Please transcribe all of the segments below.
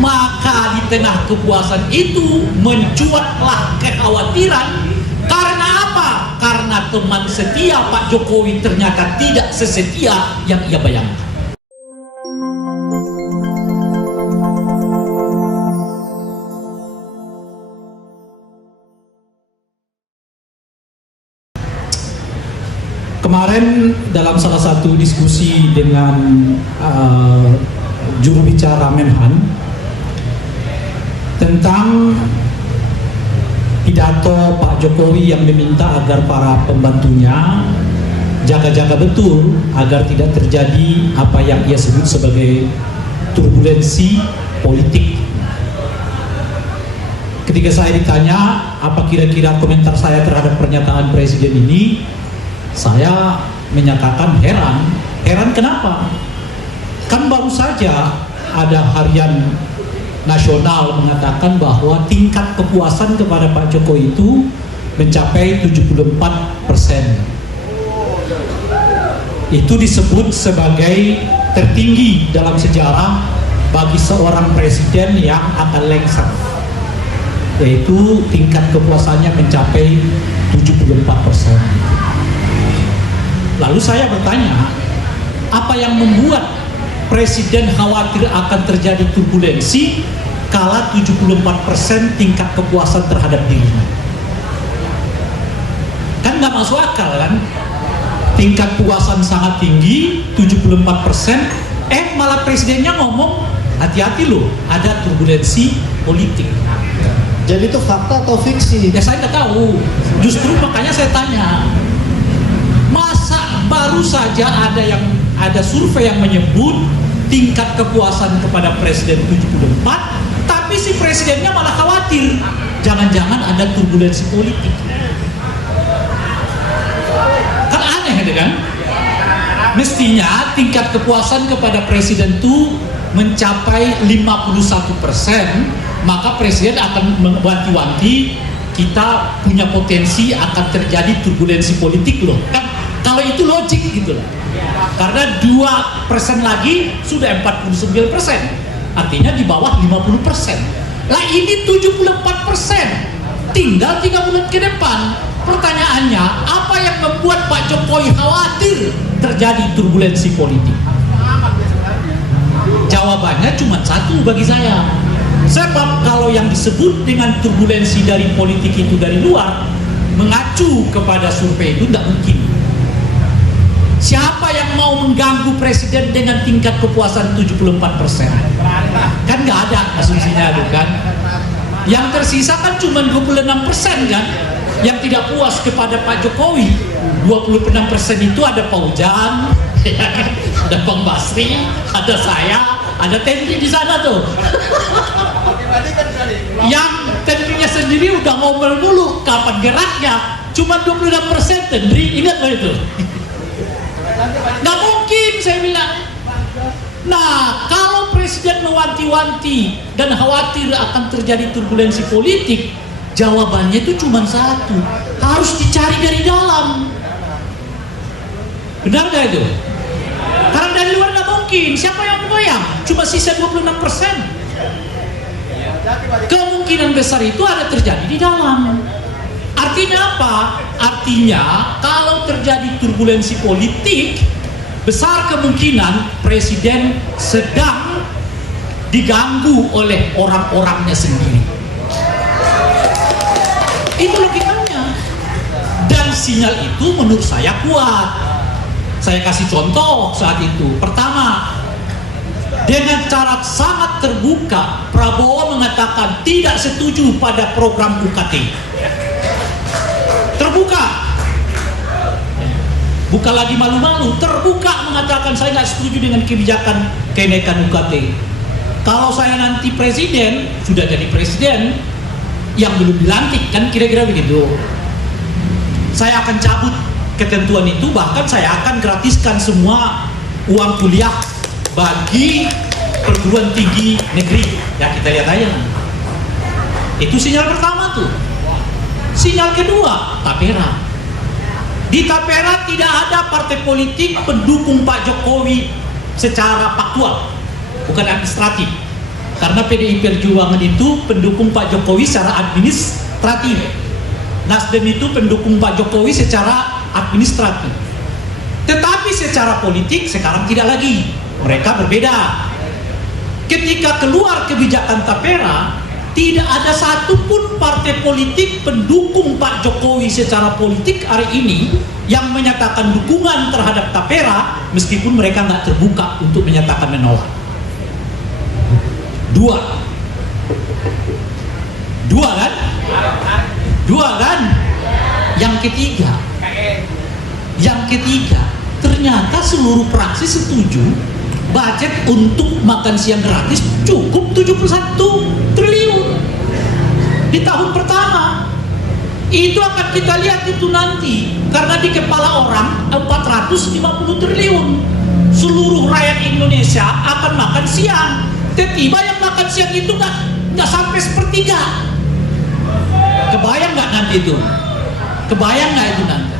Maka di tengah kepuasan itu mencuatlah kekhawatiran. Karena apa? Karena teman setia Pak Jokowi ternyata tidak sesetia yang ia bayangkan. Kemarin dalam salah satu diskusi dengan juru bicara Menhan tentang pidato Pak Jokowi yang meminta agar para pembantunya jaga-jaga betul agar tidak terjadi apa yang ia sebut sebagai turbulensi politik. Ketika saya ditanya apa kira-kira komentar saya terhadap pernyataan Presiden ini, saya menyatakan heran. Heran kenapa? Kan baru saja ada harian nasional mengatakan bahwa tingkat kepuasan kepada Pak Jokowi itu mencapai 74%. Itu disebut sebagai tertinggi dalam sejarah bagi seorang presiden yang akan lengser, yaitu tingkat kepuasannya mencapai 74%. Lalu saya bertanya, apa yang membuat Presiden khawatir akan terjadi turbulensi kala 74% tingkat kepuasan terhadap dirinya? Kan nggak masuk akal kan? Tingkat kepuasan sangat tinggi, 74%, malah presidennya ngomong, hati-hati loh, ada turbulensi politik. Jadi itu fakta atau fiksi? Ya saya nggak tahu, justru makanya saya tanya. Masa baru saja ada survei yang menyebut tingkat kepuasan kepada presiden 74, tapi si presidennya malah khawatir jangan-jangan ada turbulensi politik. Kan aneh gitu kan? Mestinya tingkat kepuasan kepada presiden itu mencapai 51%, maka presiden akan mewanti-wanti kita punya potensi akan terjadi turbulensi politik loh. Kan kalau itu logik gitu loh. Karena 2% lagi sudah 49%. Artinya di bawah 50%. Lah ini 74%. Tinggal 3 bulan ke depan. Pertanyaannya, apa yang membuat Pak Jokowi khawatir terjadi turbulensi politik? Jawabannya cuma satu bagi saya. Sebab kalau yang disebut dengan turbulensi dari politik itu dari luar, mengacu kepada survei itu tidak mungkin. Siapa yang mau mengganggu presiden dengan tingkat kepuasan 74%? Kan nggak ada asumsinya itu kan. Yang tersisa kan cuma 26% kan, yang tidak puas kepada Pak Jokowi. 26% itu ada Pak Ujang, ada Bang Basri, ada saya, ada Tendri di sana tuh. Yang Tendrinya sendiri udah ngomel dulu kapan geraknya, cuma 26% Tendri, ingat loh itu. Nggak mungkin saya bilang. Nah, kalau presiden mewanti-wanti dan khawatir akan terjadi turbulensi politik, jawabannya itu cuma satu, harus dicari dari dalam. Benar nggak itu? Karena dari luar nggak mungkin. Siapa yang goyang? Cuma sisa 26%. Kemungkinan besar itu ada terjadi di dalam. Artinya apa? Artinya kalau terjadi turbulensi politik, besar kemungkinan presiden sedang diganggu oleh orang-orangnya sendiri. Itu logikanya. Dan sinyal itu menurut saya kuat. Saya kasih contoh saat itu. Pertama, dengan cara sangat terbuka, Prabowo mengatakan tidak setuju pada program UKT. Terbuka, bukan lagi malu-malu, terbuka mengatakan saya nggak setuju dengan kebijakan kenaikan UKT. Kalau saya nanti presiden, sudah jadi presiden yang belum dilantik, kan kira-kira begitu, saya akan cabut ketentuan itu, bahkan saya akan gratiskan semua uang kuliah bagi perguruan tinggi negeri. Ya kita lihat aja. Itu sinyal pertama tuh. Sinyal kedua, Tapera. Di Tapera tidak ada partai politik pendukung Pak Jokowi secara faktual, bukan administratif. Karena PDI Perjuangan itu pendukung Pak Jokowi secara administratif. Nasdem itu pendukung Pak Jokowi secara administratif. Tetapi secara politik sekarang tidak lagi. Mereka berbeda. Ketika keluar kebijakan Tapera, tidak ada satupun partai politik pendukung Pak Jokowi secara politik hari ini yang menyatakan dukungan terhadap Tapera, meskipun mereka nggak terbuka untuk menyatakan menolak. Dua kan? Yang ketiga, ternyata seluruh praksi setuju budget untuk makan siang gratis cukup 71 triliun di tahun pertama. Itu akan kita lihat itu nanti, karena di kepala orang 450 triliun. Seluruh rakyat Indonesia akan makan siang. Tiba-tiba yang makan siang itu nggak sampai sepertiga. Kebayang nggak nanti itu? Kebayang nggak itu nanti?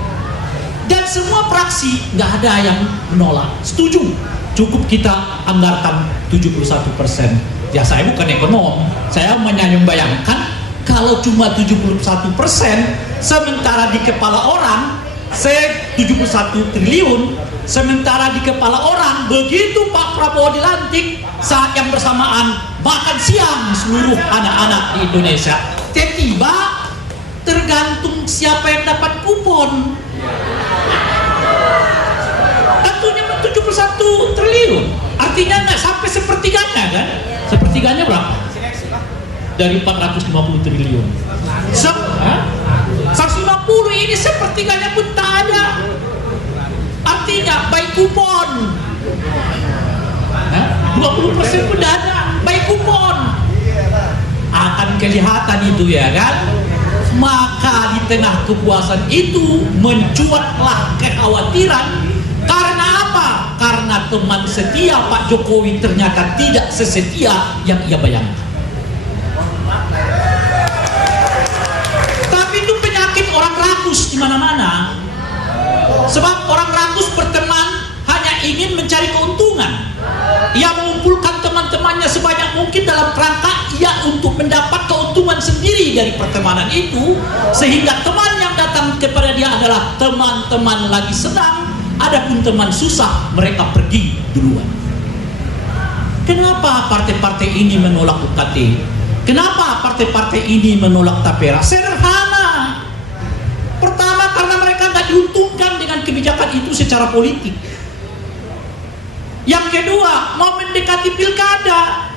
Dan semua fraksi nggak ada yang menolak, setuju. Cukup kita anggarkan 71%. Ya saya bukan ekonom, saya membayangkan kalau cuma 71%, sementara di kepala orang 71 triliun, sementara di kepala orang begitu Pak Prabowo dilantik, saat yang bersamaan makan siang seluruh anak-anak di Indonesia. Tiba-tiba tergantung siapa yang dapat kupon. Tentunya 71 triliun, artinya nggak sampai sepertiganya kan? Sepertiganya berapa? Dari 450 triliun. 150 ini sepertiganya pun tak ada. Artinya baik kupon. 20% pun tidak ada, baik kupon. Akan kelihatan itu ya kan? Maka di tengah kepuasan itu mencuatlah kekhawatiran. Karena apa? Karena teman setia Pak Jokowi ternyata tidak sesetia yang ia bayangkan. Tapi itu penyakit orang rakus di mana-mana. Sebab orang rakus berteman hanya ingin mencari keuntungan. Ia mengumpulkan teman-temannya sebanyak mungkin dalam kerangka ia untuk mendapat keuntungan sendiri dari pertemanan itu, sehingga teman yang datang kepada dia adalah teman-teman lagi senang, adapun teman susah mereka pergi duluan. Kenapa partai-partai ini menolak UKT? Kenapa partai-partai ini menolak Tapera? Sederhana. Pertama, karena mereka nggak diuntungkan dengan kebijakan itu secara politik. Yang kedua, mau mendekati pilkada.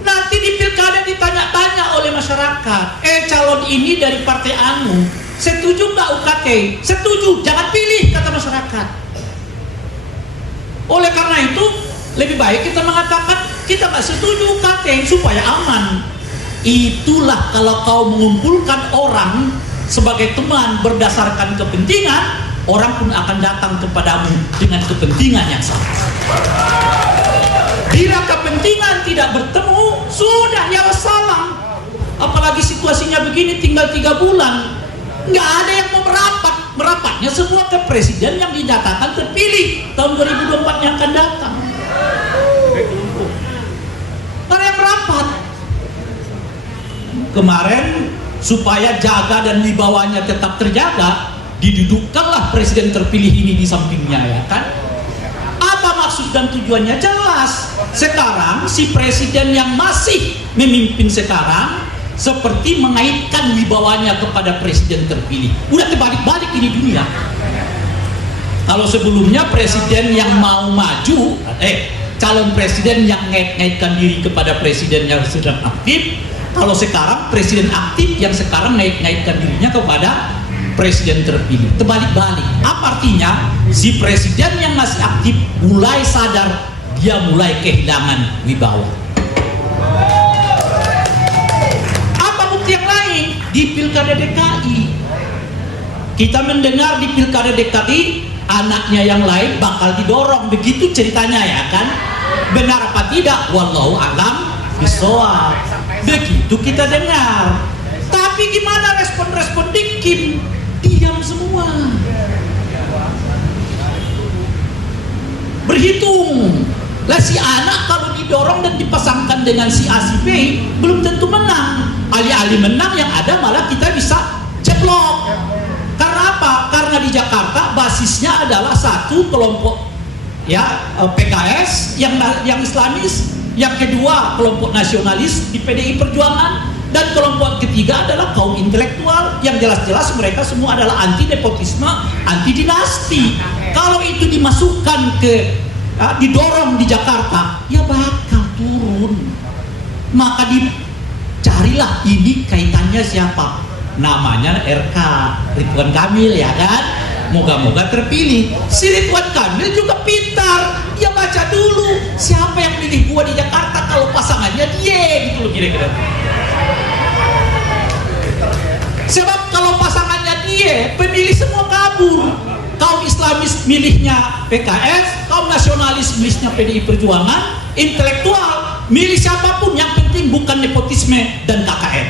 Nanti di pilkada ditanya-tanya oleh masyarakat, calon ini dari partai anu, setuju nggak UKT? Setuju, jangan pilih, kata masyarakat. Oleh karena itu, lebih baik kita mengatakan kita nggak setuju UKT supaya aman. Itulah kalau kau mengumpulkan orang sebagai teman berdasarkan kepentingan, orang pun akan datang kepadamu dengan kepentingan yang sama. Bila kepentingan tidak bertemu, sudah ya wassalam. Apalagi situasinya begini tinggal 3 bulan, nggak ada yang mau merapat. Merapatnya semua ke presiden yang dinyatakan terpilih tahun 2024 yang akan datang. Mana yang merapat? Kemarin supaya jaga dan wibawanya tetap terjaga, didudukkanlah presiden terpilih ini di sampingnya, ya kan? Apa maksud dan tujuannya? Jelas. Sekarang si presiden yang masih memimpin sekarang seperti mengaitkan wibawanya kepada presiden terpilih. Udah terbalik-balik ini dunia. Kalau sebelumnya presiden yang mau maju, calon presiden yang ngait-ngaitkan diri kepada presiden yang sedang aktif. Kalau sekarang presiden aktif yang sekarang ngait-ngaitkan dirinya kepada presiden terpilih. Terbalik-balik. Apa artinya? Si presiden yang masih aktif mulai sadar, dia mulai kehilangan wibawa. Apa bukti yang lain? Di pilkada DKI, kita mendengar di pilkada DKI anaknya yang lain bakal didorong, begitu ceritanya, ya kan? Benar apa tidak? Wallahu a'lam bishawab. Begitu kita dengar. Tapi gimana respon-respon Dikim? Diam semua. Berhitung Lah si anak kalau didorong dan dipasangkan dengan si A si B belum tentu menang. Alih-alih menang yang ada malah kita bisa jeblok. Karena apa? Karena di Jakarta basisnya adalah satu kelompok ya PKS yang Islamis, yang kedua kelompok nasionalis di PDI Perjuangan, dan kelompok ketiga adalah kaum intelektual yang jelas-jelas mereka semua adalah anti nepotisme, anti dinasti. Kalau itu dimasukkan ke didorong di Jakarta, ya bakal turun. Maka dicarilah ini kaitannya siapa? Namanya RK Ridwan Kamil, ya kan? Moga-moga terpilih. Si Ridwan Kamil juga pintar. Dia baca dulu siapa yang pilih gua di Jakarta kalau pasangannya dia, gitu loh kira-kira. Sebab kalau pasangannya dia, pemilih semua kabur. Kaum Islamis milihnya PKS, kaum nasionalis milihnya PDI Perjuangan, intelektual milih siapapun, yang penting bukan nepotisme dan KKN.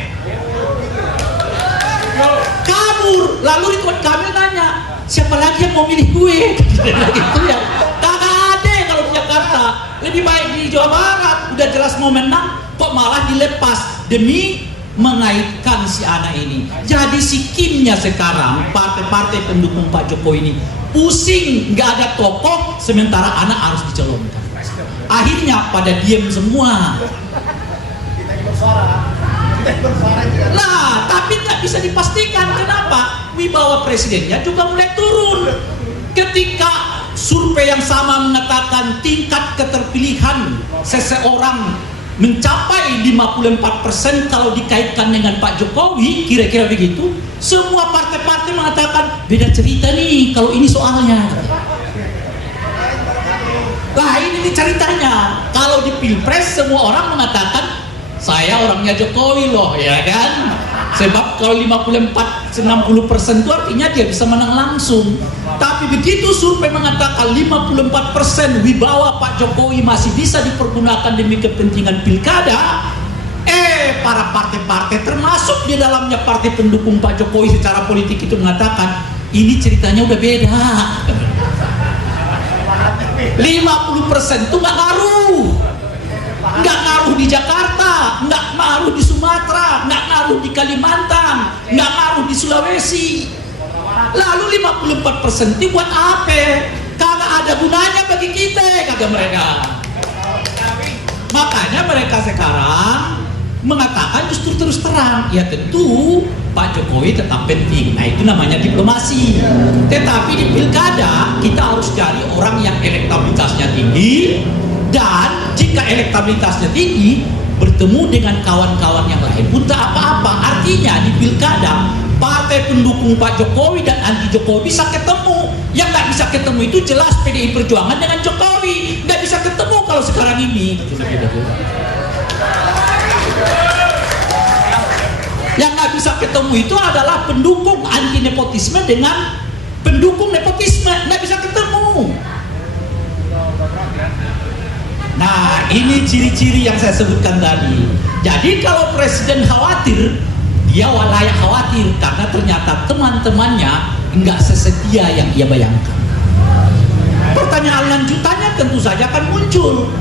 Kabur. Lalu Ridwan Kamil nanya, siapa lagi yang mau milih gue? Gitu ya. Kagak ada kalau di Jakarta. Lebih baik di Jawa Barat, udah jelas mau menang, kok malah dilepas demi mengaitkan si anak ini. Jadi si Kimnya sekarang, partai-partai pendukung Pak Jokowi ini pusing, nggak ada tokoh, sementara anak harus dicalonkan. Akhirnya pada diem semua. Nah, tapi nggak bisa dipastikan. Kenapa? Wibawa presidennya juga mulai turun. Ketika survei yang sama mengatakan tingkat keterpilihan seseorang mencapai 54% kalau dikaitkan dengan Pak Jokowi, kira-kira begitu, semua partai-partai mengatakan beda cerita nih kalau ini soalnya. Nah ini ceritanya. Kalau di Pilpres semua orang mengatakan saya orangnya Jokowi loh, ya kan? Sebab kalau 54-60% itu artinya dia bisa menang langsung. Tapi begitu survei mengatakan 54% wibawa Pak Jokowi masih bisa dipergunakan demi kepentingan pilkada, para partai-partai termasuk di dalamnya partai pendukung Pak Jokowi secara politik itu mengatakan ini ceritanya udah beda. 50% itu nggak ngaruh. Nggak ngaruh di Jakarta, nggak ngaruh di Sumatera, nggak ngaruh di Kalimantan, nggak ngaruh di Sulawesi. Lalu 54% itu buat apa? Kagak ada gunanya bagi kita, kata mereka. Makanya mereka sekarang mengatakan justru terus terang, ya tentu Pak Jokowi tetap penting. Nah itu namanya diplomasi. Tetapi di pilkada kita harus cari orang yang elektabilitasnya tinggi. Dan jika elektabilitasnya tinggi, bertemu dengan kawan-kawan yang lain pun tak apa-apa. Artinya di pilkada, partai pendukung Pak Jokowi dan anti Jokowi bisa ketemu. Yang nggak bisa ketemu itu jelas PDI Perjuangan dengan Jokowi. Nggak bisa ketemu kalau sekarang ini. Yang nggak bisa ketemu itu adalah pendukung anti nepotisme dengan pendukung nepotisme. Nggak bisa ketemu. Nah ini ciri-ciri yang saya sebutkan tadi. Jadi kalau presiden khawatir, dia layak khawatir karena ternyata teman-temannya nggak sesetia yang ia bayangkan. Pertanyaan lanjutannya tentu saja akan muncul.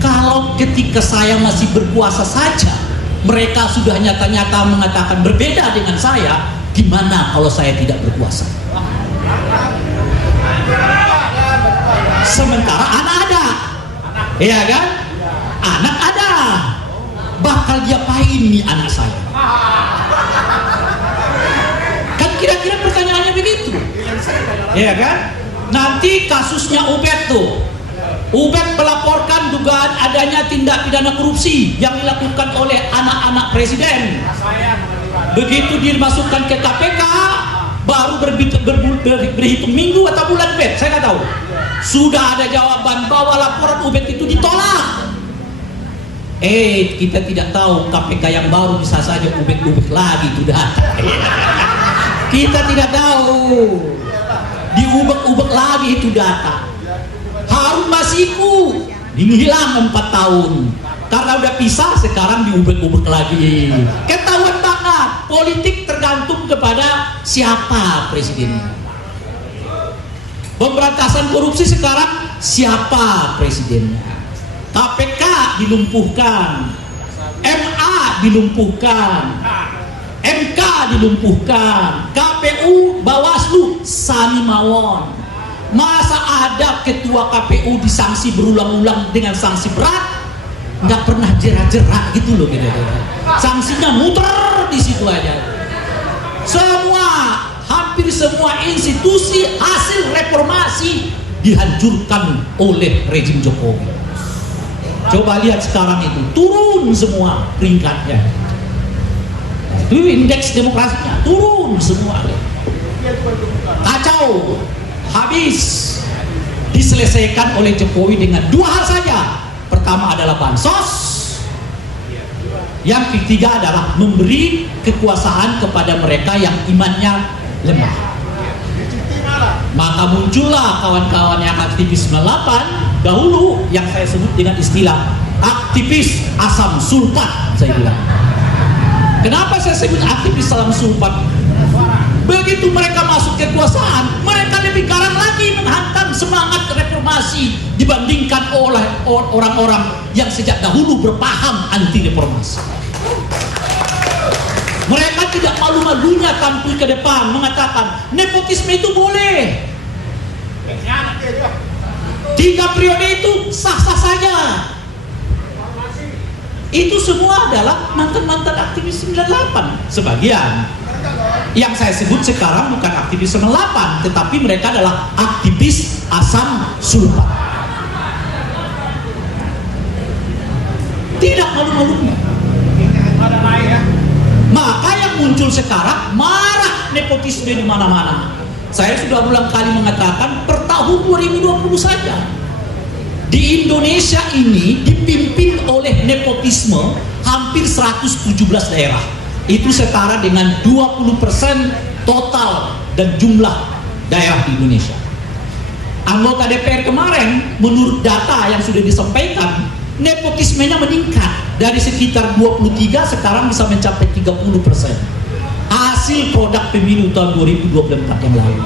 Kalau ketika saya masih berkuasa saja, mereka sudah nyata-nyata mengatakan berbeda dengan saya, gimana kalau saya tidak berkuasa? Sementara anak ada. Iya kan? Anak ada. Bakal diapain nih anak saya? Kan kira-kira pertanyaannya begitu. Iya kan? Nanti kasusnya Ubed tuh. Ubed melaporkan dugaan adanya tindak pidana korupsi yang dilakukan oleh anak-anak presiden. Begitu dimasukkan ke KPK, baru berhitung minggu atau bulan Bet, saya nggak tahu. Sudah ada jawaban bahwa laporan Ubed itu ditolak. Kita tidak tahu KPK yang baru bisa saja ubek-ubek lagi itu data. Kita tidak tahu. Diubek-ubek lagi itu data. Harun Masiku hilang 4 tahun. Karena udah pisah sekarang diubek-ubek lagi. Ketahuan banget. Politik tergantung kepada siapa presidennya. Pemberantasan korupsi sekarang siapa presidennya. KPK dilumpuhkan, MA dilumpuhkan, MK dilumpuhkan, KPU, Bawaslu, Sani Mawon. Masa ada ketua KPU disanksi berulang-ulang dengan sanksi berat? Nggak pernah jerak-jerak gitu loh kira-kira. Sanksinya muter di situ aja. Hampir semua institusi hasil reformasi dihancurkan oleh rezim Jokowi. Coba lihat sekarang itu, turun semua peringkatnya. Itu indeks demokrasinya turun semua. Kacau, habis. Diselesaikan oleh Jokowi dengan dua hal saja. Pertama adalah bansos, yang ketiga adalah memberi kekuasaan kepada mereka yang imannya lemah. Maka muncullah kawan-kawan yang aktivis 98 dahulu yang saya sebut dengan istilah aktivis asam sulfat, saya bilang. Kenapa saya sebut aktivis asam sulfat? Begitu mereka masuk kekuasaan, mereka lebih garang lagi menghantam semangat reformasi dibandingkan oleh orang-orang yang sejak dahulu berpaham anti reformasi. Mereka tidak malu-malunya tampil ke depan mengatakan nepotisme itu boleh, 3 periode itu sah-sah saja. Itu semua adalah mantan-mantan aktivis 98 sebagian. Yang saya sebut sekarang bukan aktivis 98, tetapi mereka adalah aktivis asam sulfat. Tidak malu-malunya. Maka yang muncul sekarang marah nepotisme di mana-mana. Saya sudah berulang kali mengatakan per tahun 2020 saja di Indonesia ini dipimpin oleh nepotisme hampir 117 daerah. Itu setara dengan 20% total dan jumlah daerah di Indonesia. Anggota DPR kemarin menurut data yang sudah disampaikan, nepotismenya meningkat dari sekitar 23 sekarang bisa mencapai 30%. Hasil produk pemilu tahun 2024 yang lalu.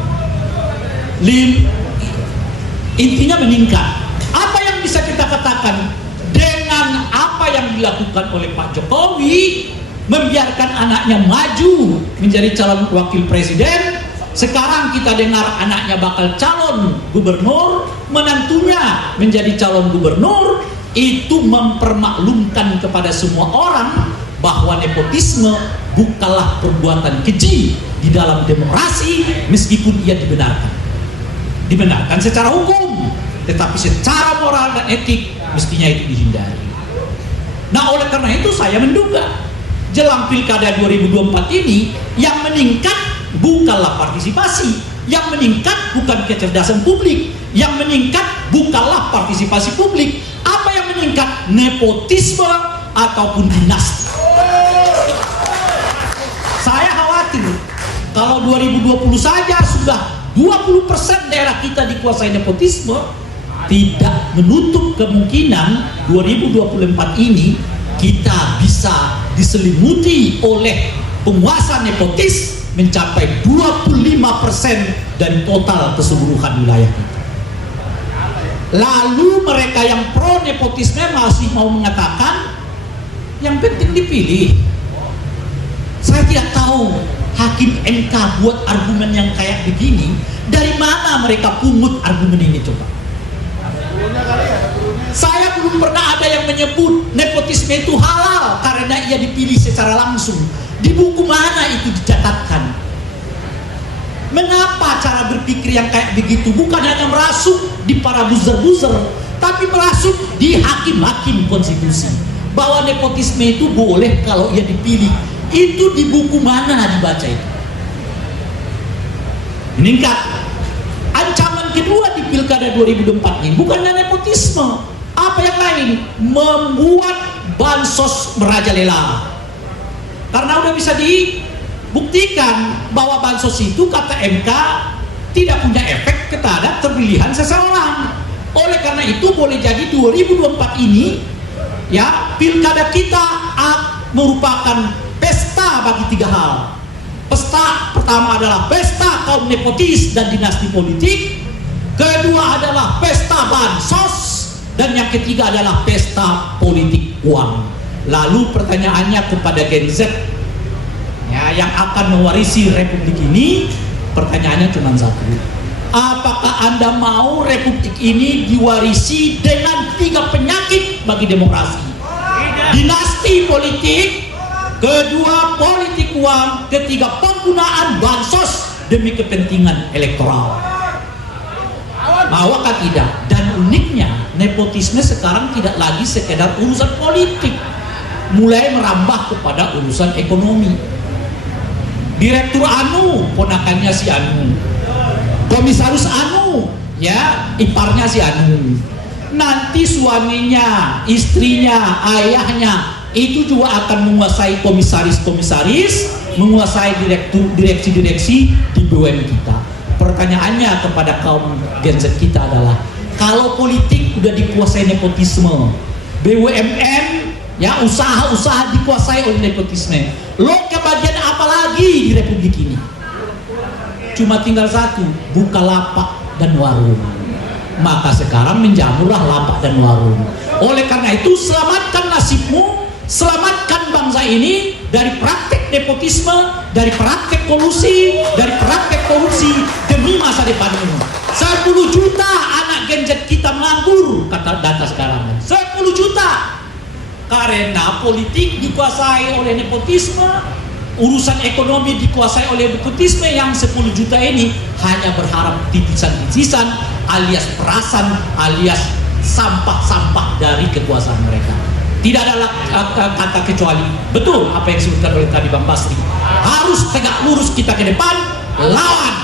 Intinya meningkat. Apa yang bisa kita katakan dengan apa yang dilakukan oleh Pak Jokowi, membiarkan anaknya maju menjadi calon wakil presiden. Sekarang kita dengar anaknya bakal calon gubernur, menantunya menjadi calon gubernur. Itu mempermaklumkan kepada semua orang bahwa nepotisme bukanlah perbuatan keji di dalam demokrasi, meskipun ia dibenarkan secara hukum, tetapi secara moral dan etik mestinya itu dihindari. Nah, oleh karena itu saya menduga jelang pilkada 2024 ini yang meningkat bukanlah partisipasi, yang meningkat bukan kecerdasan publik, yang meningkat bukanlah partisipasi publik. Apa yang meningkat? Nepotisme ataupun dinasti. Saya khawatir kalau 2020 saja sudah 20% daerah kita dikuasai nepotisme, tidak menutup kemungkinan 2024 ini kita bisa diselimuti oleh penguasa nepotis mencapai 25% dari total keseluruhan wilayah kita. Lalu mereka yang pro nepotisme masih mau mengatakan yang penting dipilih. Saya tidak tahu hakim MK buat argumen yang kayak begini, dari mana mereka pungut argumen ini coba. Saya belum pernah ada yang menyebut nepotisme itu halal karena ia dipilih secara langsung. Di buku mana itu dicatatkan? Mengapa cara berpikir yang kayak begitu bukan hanya merasuk di para buzzer-buzzer, tapi merasuk di hakim-hakim konstitusi bahwa nepotisme itu boleh kalau ia dipilih. Itu di buku mana dibaca itu? Meningkat. Ancaman kedua di pilkada 2024 ini bukannya nepotisme, apa yang lain? Membuat bansos merajalela. Karena udah bisa dibuktikan bahwa bansos itu kata MK tidak punya efek kepada terpilihan seseorang. Oleh karena itu boleh jadi 2024 ini ya pilkada kita merupakan pesta bagi 3 hal. Pesta pertama adalah pesta kaum nepotis dan dinasti politik. Kedua adalah pesta bansos. Dan yang ketiga adalah pesta politik uang. Lalu pertanyaannya kepada Gen Z ya, yang akan mewarisi republik ini, pertanyaannya cuma satu. Apakah Anda mau republik ini diwarisi dengan 3 penyakit bagi demokrasi? Dinasti politik, kedua politik uang, ketiga penggunaan bansos demi kepentingan elektoral. Mau atau tidak? Dan uniknya nepotisme sekarang tidak lagi sekedar urusan politik, mulai merambah kepada urusan ekonomi. Direktur Anu, ponakannya si Anu. Komisaris Anu, ya iparnya si Anu. Nanti suaminya, istrinya, ayahnya itu juga akan menguasai komisaris-komisaris, menguasai direksi-direksi di BUMN kita. Pertanyaannya kepada kaum Gen Z kita adalah, kalau politik udah dikuasai nepotisme, BUMN ya usaha-usaha dikuasai oleh nepotisme, lo kebagian apa lagi di republik ini? Cuma tinggal satu, buka lapak dan warung. Maka sekarang menjamurlah lapak dan warung. Oleh karena itu, selamatkan nasibmu, selamatkan bangsa ini dari praktek nepotisme, dari praktek kolusi, dari praktek korupsi demi masa depanmu. 10 juta anak Gen Z kita menganggur, kata data sekarang. 10 juta karena politik dikuasai oleh nepotisme, urusan ekonomi dikuasai oleh nepotisme. Yang 10 juta ini hanya berharap titisan-titisan alias perasan alias sampah-sampah dari kekuasaan mereka. Tidak ada kata kecuali. Betul apa yang disebutkan oleh tadi Bang Basri. Harus tegak lurus kita ke depan, lawan.